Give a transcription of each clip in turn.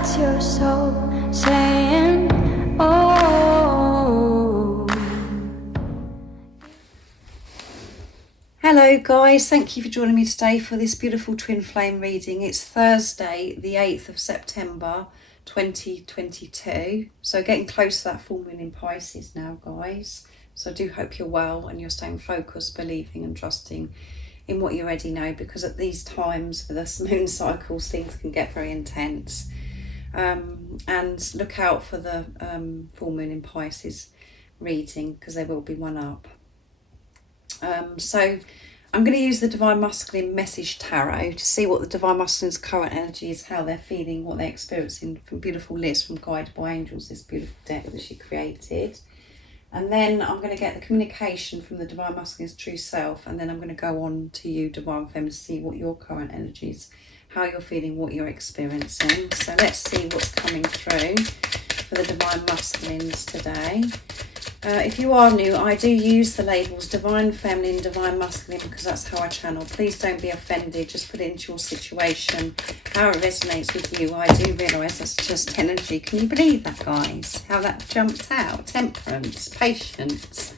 That's your soul saying, oh. Hello guys, thank you for joining me today for this beautiful twin flame reading. It's Thursday the 8th of September 2022, so getting close to that full moon in Pisces now guys. So I do hope you're well and you're staying focused, believing and trusting in what you already know, because at these times for the moon cycles things can get very intense. And look out for the full moon in Pisces reading, because there will be one up. So I'm going to use the Divine Masculine Message Tarot to see what the Divine Masculine's current energy is, how they're feeling, what they're experiencing, from beautiful lists from Guided by Angels, this beautiful deck that she created. And then I'm going to get the communication from the Divine Masculine's true self, and then I'm going to go on to you, Divine Femme, to see what your current energies, how you're feeling, what you're experiencing. So let's see what's coming through for the Divine Masculines today. If you are new, I do use the labels Divine Feminine, Divine Masculine, because that's how I channel. Please don't be offended, just put it into your situation, how it resonates with you. I do realise that's just energy. Can you believe that, guys? How that jumped out? Temperance, patience.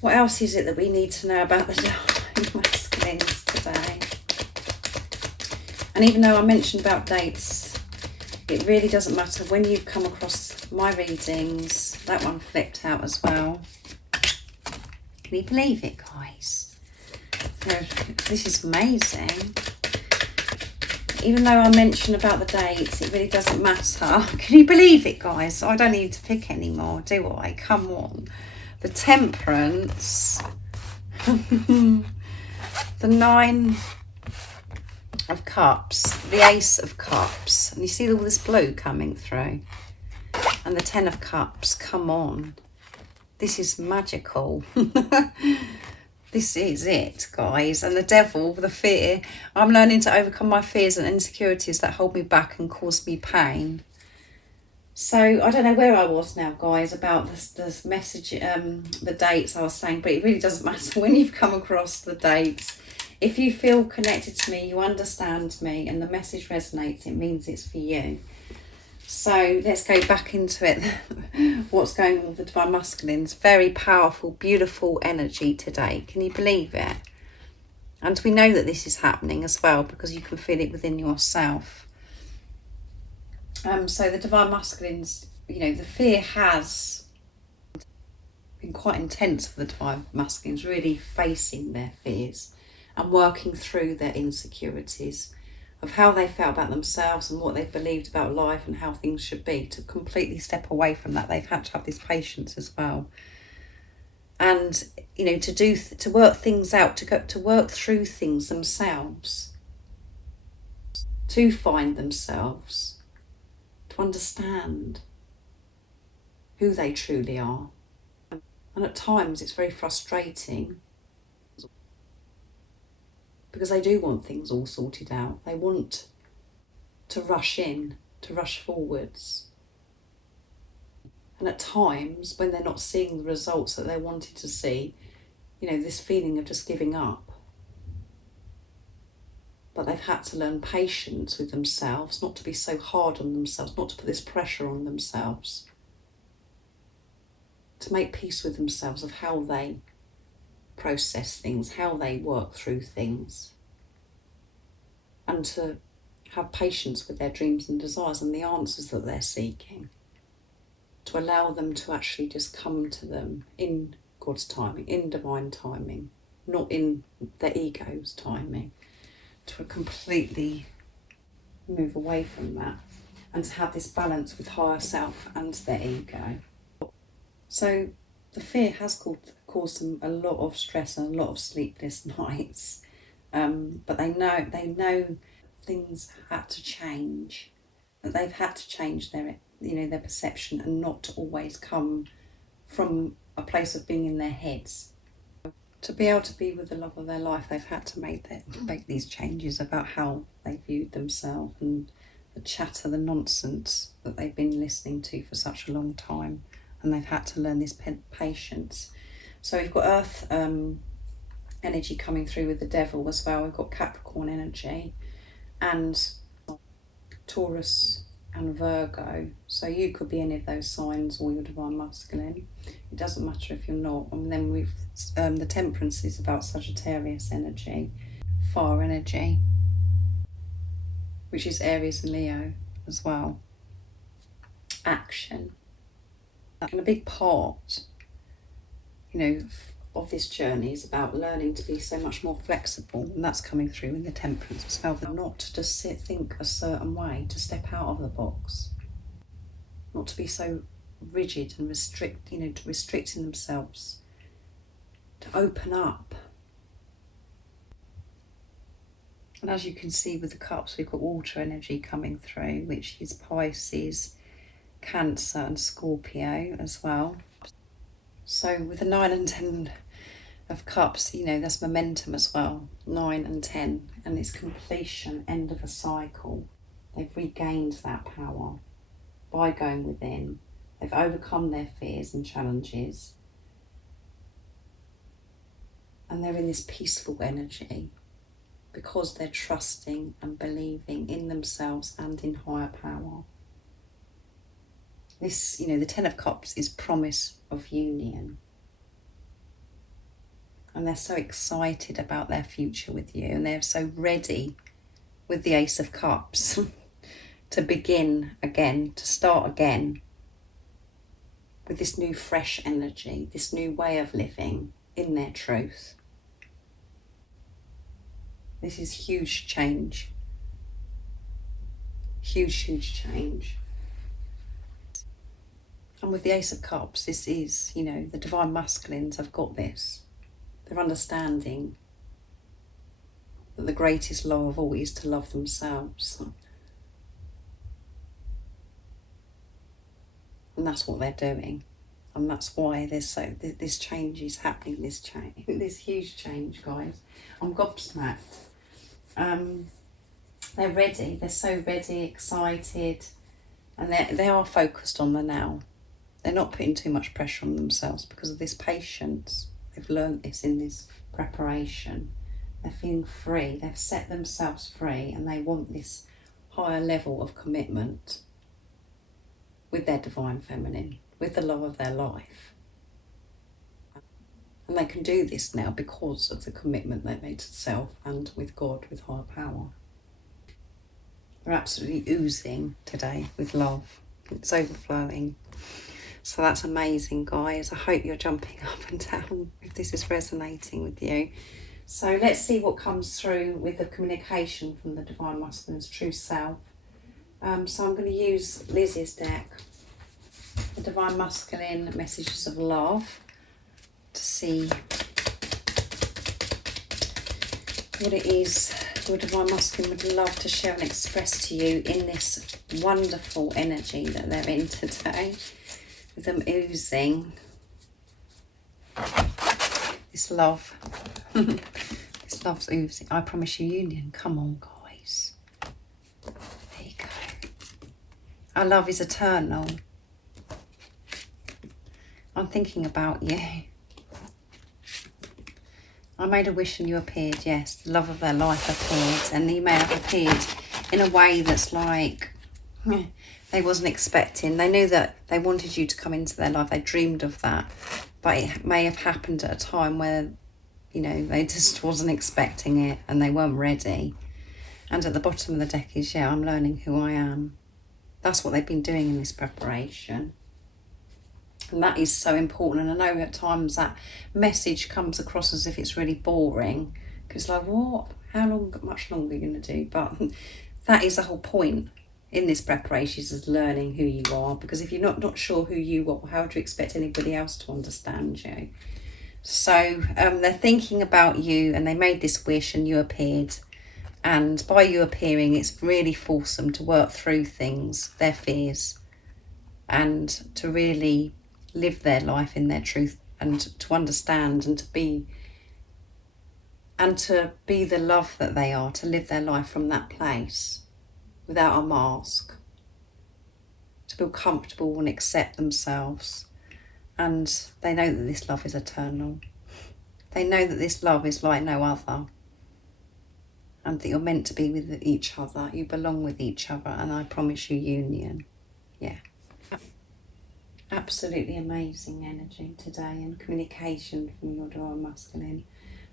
What else is it that we need to know about the Divine Masculines today? And even though I mentioned about dates, it really doesn't matter. When you've come across my readings, that one flipped out as well. Can you believe it, guys? So this is amazing. Even though I mentioned about the dates, it really doesn't matter. Can you believe it, guys? I don't need to pick anymore, do I? Come on. The Temperance. The Nine of Cups, the Ace of Cups, and you see all this blue coming through, and the Ten of Cups. Come on, this is magical. This is it, guys. And the Devil, the fear. I'm learning to overcome my fears and insecurities that hold me back and cause me pain. So I don't know where I was now, guys, about this message, the dates I was saying, but it really doesn't matter when you've come across the dates. If you feel connected to me, you understand me, and the message resonates, it means it's for you. So let's go back into it. What's going on with the Divine Masculines? Very powerful, beautiful energy today. Can you believe it? And we know that this is happening as well, because you can feel it within yourself. So the Divine Masculines, you know, the fear has been quite intense for the Divine Masculines, really facing their fears and working through their insecurities of how they felt about themselves and what they believed about life and how things should be. To completely step away from that, they've had to have this patience as well. And, you know, to work things out, to work through things themselves, to find themselves, to understand who they truly are. And at times it's very frustrating, because they do want things all sorted out. They want to rush in, to rush forwards. And at times, when they're not seeing the results that they wanted to see, you know, this feeling of just giving up. But they've had to learn patience with themselves, not to be so hard on themselves, not to put this pressure on themselves. To make peace with themselves of how they process things, how they work through things, and to have patience with their dreams and desires and the answers that they're seeking, to allow them to actually just come to them in God's timing, in divine timing, not in their ego's timing, to completely move away from that and to have this balance with higher self and their ego. So the fear has caused them a lot of stress and a lot of sleepless nights, but they know things had to change, that they've had to change their perception, and not to always come from a place of being in their heads. To be able to be with the love of their life, they've had to make these changes about how they viewed themselves and the chatter, the nonsense that they've been listening to for such a long time. And they've had to learn this patience. So we've got Earth energy coming through with the Devil as well. We've got Capricorn energy and Taurus and Virgo. So you could be any of those signs or your divine masculine. It doesn't matter if you're not. And then we've the Temperance is about Sagittarius energy, fire energy, which is Aries and Leo as well. Action. And a big part, you know, of this journey is about learning to be so much more flexible, and that's coming through in the Temperance as well. Not to just think a certain way, to step out of the box, not to be so rigid and restricting themselves, to open up. And as you can see with the cups, we've got water energy coming through, which is Pisces, Cancer and Scorpio as well. So with the 9 and 10 of cups, you know, that's momentum as well. 9 and 10, and it's completion, end of a cycle. They've regained that power by going within. They've overcome their fears and challenges, and they're in this peaceful energy because they're trusting and believing in themselves and in higher power. This, you know, the 10 of Cups is promise of union. And they're so excited about their future with you, and they're so ready with the Ace of Cups to begin again, to start again with this new fresh energy, this new way of living in their truth. This is huge change. Huge change. And with the Ace of Cups, this is, you know, the divine masculines have got this. They're understanding that the greatest law of all is to love themselves. And that's what they're doing. And that's why there's this change is happening, this huge change, guys. I'm gobsmacked. They're ready, they're so ready, excited, and they are focused on the now. They're not putting too much pressure on themselves because of this patience. They've learned this in this preparation. They're feeling free, they've set themselves free, and they want this higher level of commitment with their divine feminine, with the love of their life. And they can do this now because of the commitment they made to self and with God, with higher power. They're absolutely oozing today with love. It's overflowing. So that's amazing, guys. I hope you're jumping up and down if this is resonating with you. So let's see what comes through with the communication from the Divine Masculine's true self. So I'm going to use Lizzie's deck, the Divine Masculine Messages of Love, to see what it is your Divine Masculine would love to share and express to you in this wonderful energy that they're in today, with them oozing this love. This love's oozing. I promise you union. Come on, guys. There you go. Our love is eternal. I'm thinking about you. I made a wish and you appeared, yes. The love of their life appeared, and you may have appeared in a way that's like they wasn't expecting. They knew that they wanted you to come into their life. They dreamed of that, but it may have happened at a time where, you know, they just wasn't expecting it and they weren't ready. And at the bottom of the deck is, yeah, I'm learning who I am. That's what they've been doing in this preparation. And that is so important. And I know at times that message comes across as if it's really boring, because like, what? How long? Much longer are you going to do? But that is the whole point in this preparation, is learning who you are. Because if you're not sure who you are, how do you expect anybody else to understand you? So they're thinking about you, and they made this wish and you appeared. And by you appearing, it's really forced them to work through things, their fears, and to really live their life in their truth, and to understand and to be the love that they are, to live their life from that place without a mask, to feel comfortable and accept themselves. And they know that this love is eternal. They know that this love is like no other. and that you're meant to be with each other. You belong with each other, and I promise you union. Yeah. Absolutely amazing energy today and communication from your Divine Masculine.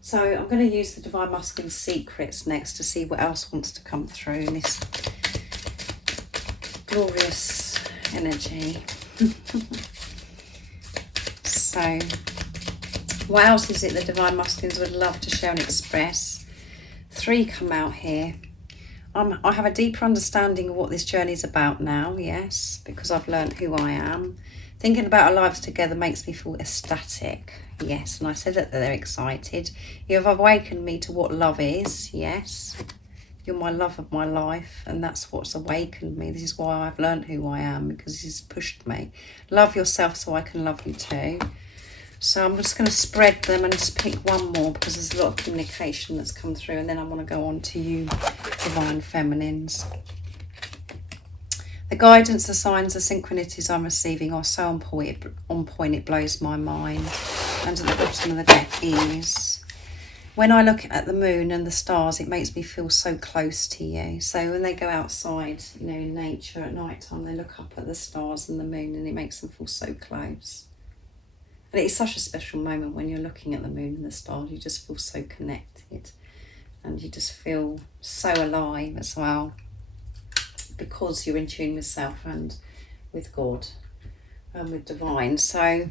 So I'm going to use the Divine Masculine Secrets next to see what else wants to come through in this glorious energy. So what else is it the Divine Masculines would love to share and express? 3 come out here. I have a deeper understanding of what this journey is about now, yes, because I've learned who I am. Thinking about our lives together makes me feel ecstatic, yes, and I said that they're excited. You have awakened me to what love is, yes. You're my love of my life, and that's what's awakened me. This is why I've learned who I am, because this has pushed me. Love yourself so I can love you too. So I'm just going to spread them and just pick one more, because there's a lot of communication that's come through, and then I want to go on to you, Divine Feminines. The guidance, the signs, the synchronicities I'm receiving are so on point, it blows my mind. And at the bottom of the deck is, when I look at the moon and the stars, it makes me feel so close to you. So when they go outside, you know, in nature at night time, they look up at the stars and the moon, and it makes them feel so close. And it's such a special moment when you're looking at the moon and the stars. You just feel so connected, and you just feel so alive as well, because you're in tune with self and with God and with divine. So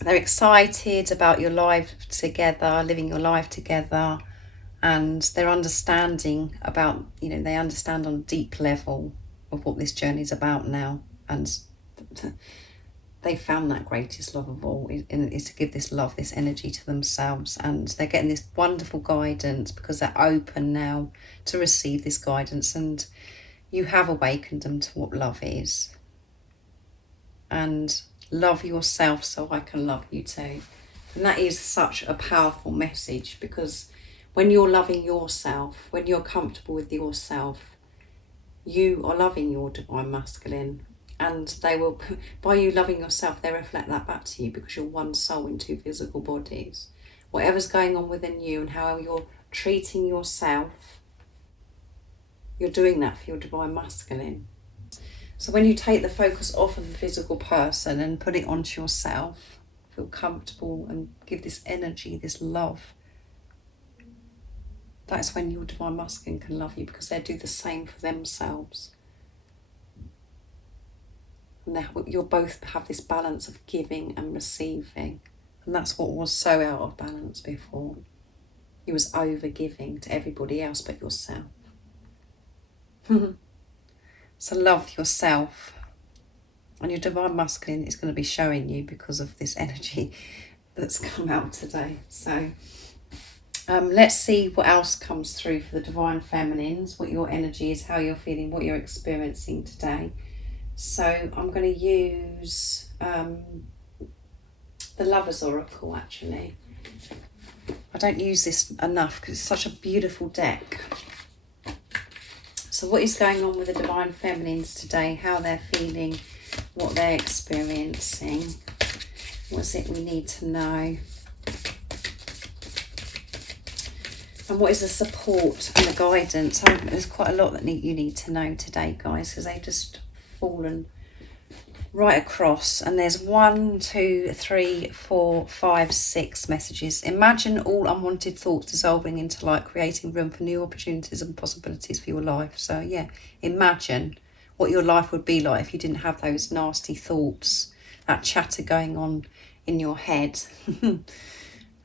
they're excited about your life together, living your life together, and they're understanding about, you know, they understand on a deep level of what this journey is about now, and they found that greatest love of all is to give this love, this energy to themselves, and they're getting this wonderful guidance because they're open now to receive this guidance, and you have awakened them to what love is. And love yourself so I can love you too. And that is such a powerful message, because when you're loving yourself, when you're comfortable with yourself, you are loving your Divine Masculine. And they will, by you loving yourself, they reflect that back to you, because you're one soul in 2 physical bodies. Whatever's going on within you and how you're treating yourself, you're doing that for your Divine Masculine. So when you take the focus off of the physical person and put it onto yourself, feel comfortable and give this energy, this love, that's when your Divine Masculine can love you, because they do the same for themselves. And you'll both have this balance of giving and receiving. And that's what was so out of balance before. You was over giving to everybody else but yourself. So love yourself. And your Divine Masculine is going to be showing you because of this energy that's come out today. So let's see what else comes through for the Divine Feminines, what your energy is, how you're feeling, what you're experiencing today. So I'm going to use the Lover's Oracle, actually. I don't use this enough because it's such a beautiful deck. So what is going on with the Divine Feminines today, how they're feeling, what they're experiencing, what's it we need to know, and what is the support and the guidance. There's quite a lot that you need to know today, guys, because they've just fallen right across, and there's 1, 2, 3, 4, 5, 6 messages. Imagine all unwanted thoughts dissolving into light, creating room for new opportunities and possibilities for your life. So yeah, imagine what your life would be like if you didn't have those nasty thoughts, that chatter going on in your head.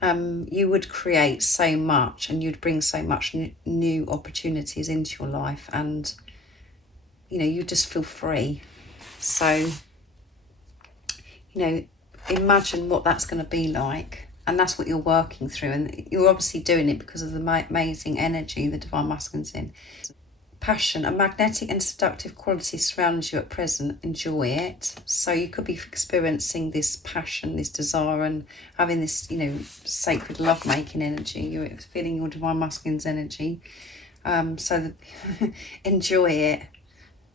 You would create so much, and you'd bring so much new opportunities into your life, and you know, you just feel free. So, you know, imagine what that's going to be like, and that's what you're working through, and you're obviously doing it because of the amazing energy the Divine Masculine's in. Passion, a magnetic and seductive quality surrounds you at present. Enjoy it. So you could be experiencing this passion, this desire, and having this, you know, sacred love-making energy. You're feeling your Divine Masculine's energy. So enjoy it.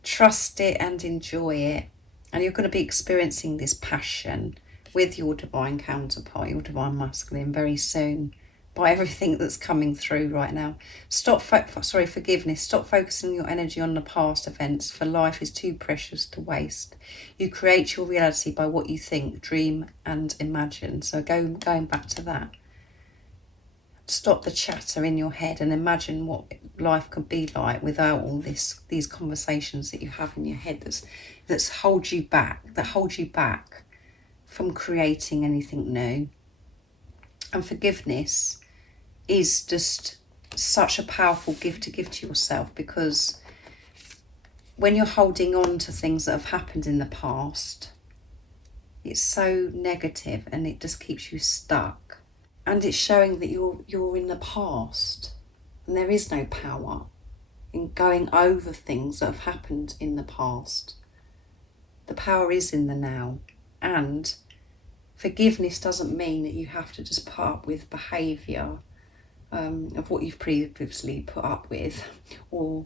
Trust it and enjoy it. And you're going to be experiencing this passion with your divine counterpart, your Divine Masculine, very soon. by everything that's coming through right now. Forgiveness. Stop focusing your energy on the past events, for life is too precious to waste. You create your reality by what you think, dream and imagine. So going back to that. Stop the chatter in your head and imagine what life could be like without all these conversations that you have in your head that hold you back from creating anything new. And forgiveness is just such a powerful gift to give to yourself, because when you're holding on to things that have happened in the past, it's so negative and it just keeps you stuck. And it's showing that you're in the past, and there is no power in going over things that have happened in the past. The power is in the now. And forgiveness doesn't mean that you have to just put up with behaviour of what you've previously put up with, or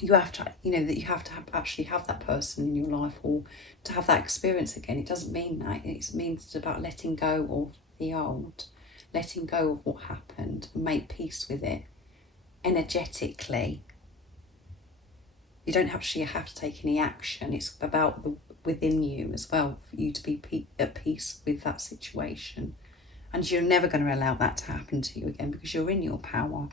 you have to, that you have to actually have that person in your life or to have that experience again. It doesn't mean that. It means it's about letting go of the old, letting go of what happened, and make peace with it energetically. You don't actually have to take any action. It's about within you as well, for you to be at peace with that situation. And you're never going to allow that to happen to you again, because you're in your power.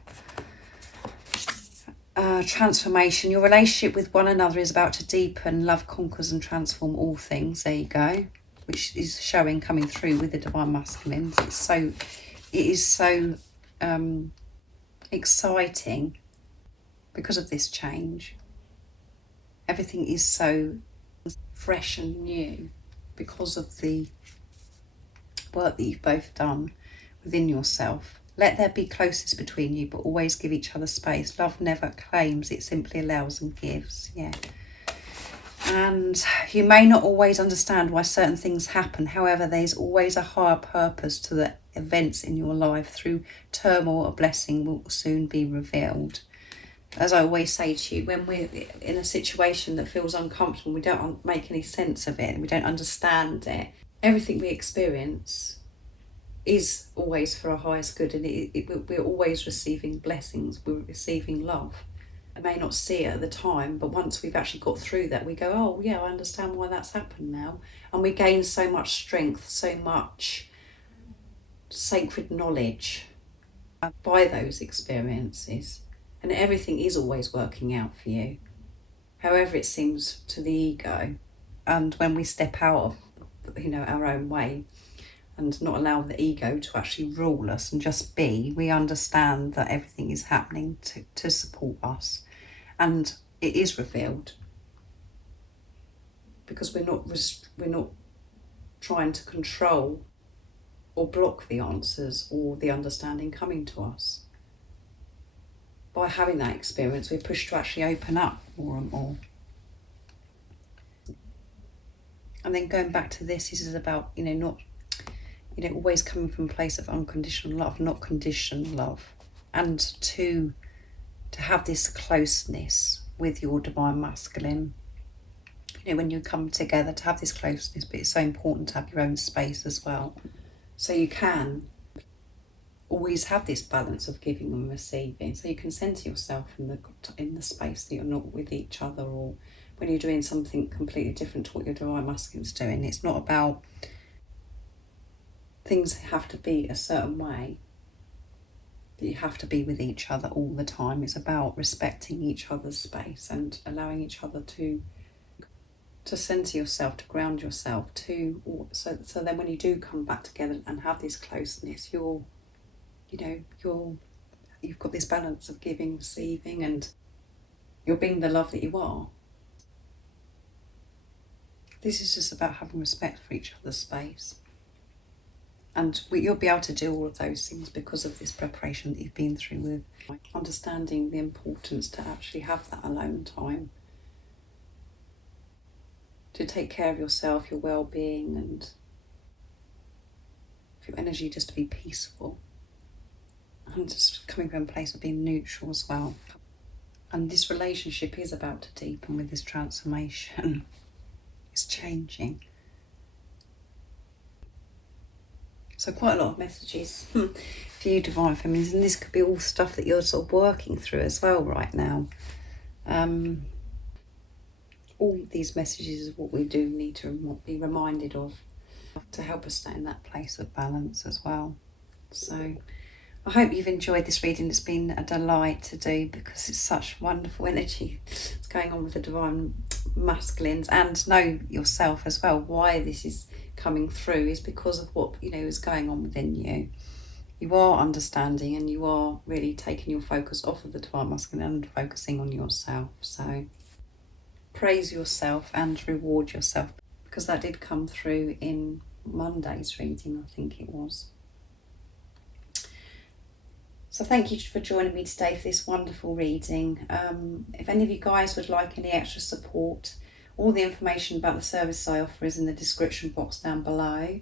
Transformation. Your relationship with one another is about to deepen. Love conquers and transform all things. There you go. Which is coming through with the Divine Masculines. It is so exciting because of this change. Everything is so fresh and new because of the work that you've both done within yourself. Let there be closeness between you, but always give each other space. Love never claims, it simply allows and gives. Yeah. And you may not always understand why certain things happen. However, there's always a higher purpose to the events in your life. Through turmoil, a blessing will soon be revealed. As I always say to you, when we're in a situation that feels uncomfortable, we don't make any sense of it, we don't understand it, everything we experience is always for our highest good, and we're always receiving blessings, we're receiving love. I may not see it at the time, but once we've actually got through that, we go, oh yeah, I understand why that's happened now. And we gain so much strength, so much sacred knowledge by those experiences. And everything is always working out for you, however it seems to the ego. And when we step out of, our own way and not allow the ego to actually rule us and just be, we understand that everything is happening to support us. And it is revealed, because we're not trying to control or block the answers or the understanding coming to us. By having that experience, we're pushed to actually open up more and more. And then going back to this is about, not, always coming from a place of unconditional love, not conditional love. And to have this closeness with your Divine Masculine, when you come together, to have this closeness, but it's so important to have your own space as well. So you can always have this balance of giving and receiving. So you can center yourself in the space that you're not with each other, or when you're doing something completely different to what your Divine Masculine's doing. It's not about things have to be a certain way, that you have to be with each other all the time. It's about respecting each other's space and allowing each other to center yourself, to ground yourself, so then when you do come back together and have this closeness, you've got this balance of giving, receiving, and you're being the love that you are. This is just about having respect for each other's space. And you'll be able to do all of those things because of this preparation that you've been through, with understanding the importance to actually have that alone time, to take care of yourself, your well-being, and for your energy just to be peaceful. And just coming from a place of being neutral as well. And this relationship is about to deepen with this transformation. It's changing. So quite a lot of messages for you, Divine Feminines, and this could be all stuff that you're sort of working through as well right now. All these messages is what we do need to be reminded of to help us stay in that place of balance as well. So I hope you've enjoyed this reading. It's been a delight to do because it's such wonderful energy that's going on with the Divine Masculines, and know yourself as well. Why this is coming through is because of what, you know, is going on within you. You are understanding and you are really taking your focus off of the Divine Masculine and focusing on yourself. So praise yourself and reward yourself, because that did come through in Monday's reading, I think it was. So thank you for joining me today for this wonderful reading. If any of you guys would like any extra support, all the information about the service I offer is in the description box down below.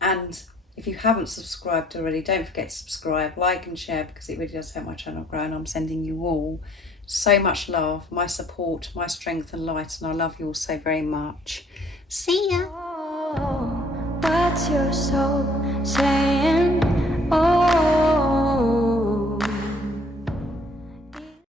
And if you haven't subscribed already, don't forget to subscribe, like and share, because it really does help my channel grow, and I'm sending you all so much love, my support, my strength and light, and I love you all so very much. See ya! Oh, what's your soul saying?